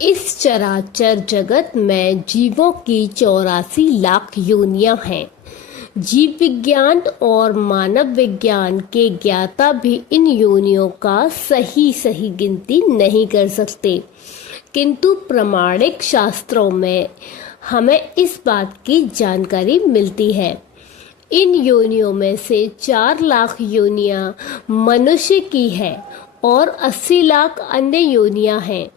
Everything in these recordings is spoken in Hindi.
इस चराचर जगत में जीवों की 84 लाख योनियां हैं। जीव विज्ञान और मानव विज्ञान के ज्ञाता भी इन योनियों का सही गिनती नहीं कर सकते, किंतु प्रामाणिक शास्त्रों में हमें इस बात की जानकारी मिलती है। इन योनियों में से 4 लाख योनियां मनुष्य की है और 80 लाख अन्य योनियां हैं।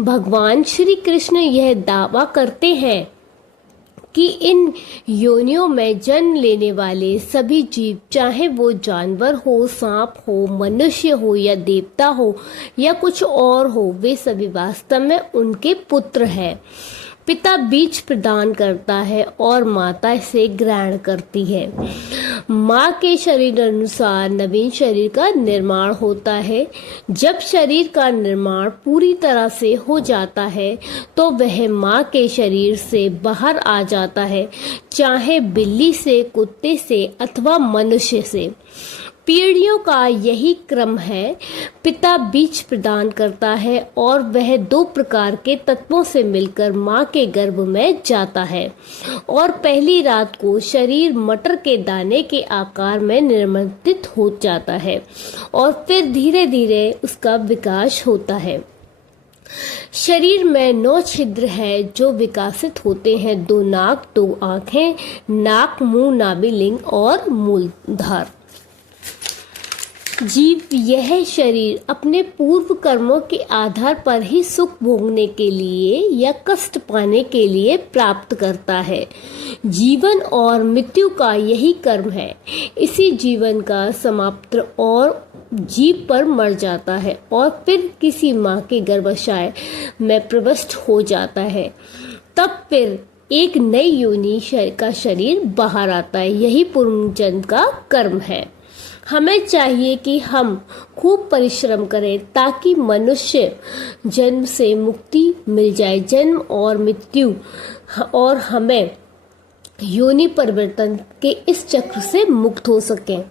भगवान श्री कृष्ण यह दावा करते हैं कि इन योनियों में जन्म लेने वाले सभी जीव, चाहे वो जानवर हो, सांप हो, मनुष्य हो या देवता हो या कुछ और हो, वे सभी वास्तव में उनके पुत्र हैं। पिता बीज प्रदान करता है और माता इसे ग्रहण करती है। माँ के शरीर अनुसार नवीन शरीर का निर्माण होता है। जब शरीर का निर्माण पूरी तरह से हो जाता है तो वह माँ के शरीर से बाहर आ जाता है, चाहे बिल्ली से, कुत्ते से अथवा मनुष्य से। पीढ़ियों का यही क्रम है। पिता बीज प्रदान करता है और वह 2 प्रकार के तत्वों से मिलकर माँ के गर्भ में जाता है और पहली रात को शरीर मटर के दाने के आकार में निर्मित हो जाता है और फिर धीरे धीरे उसका विकास होता है। शरीर में 9 छिद्र है जो विकसित होते हैं। 2 नाक, 2 आँखें, नाक, मुंह, नाभि, लिंग और मूलाधार। जीव यह शरीर अपने पूर्व कर्मों के आधार पर ही सुख भोगने के लिए या कष्ट पाने के लिए प्राप्त करता है। जीवन और मृत्यु का यही कर्म है। इसी जीवन का समाप्त और जीव पर मर जाता है और फिर किसी माँ के गर्भाशय में प्रविष्ट हो जाता है। तब फिर एक नई योनि का शरीर बाहर आता है। यही पूर्व जन्म का कर्म है। हमें चाहिए कि हम खूब परिश्रम करें ताकि मनुष्य जन्म से मुक्ति मिल जाए, जन्म और मृत्यु, और हमें योनि परिवर्तन के इस चक्र से मुक्त हो सकें।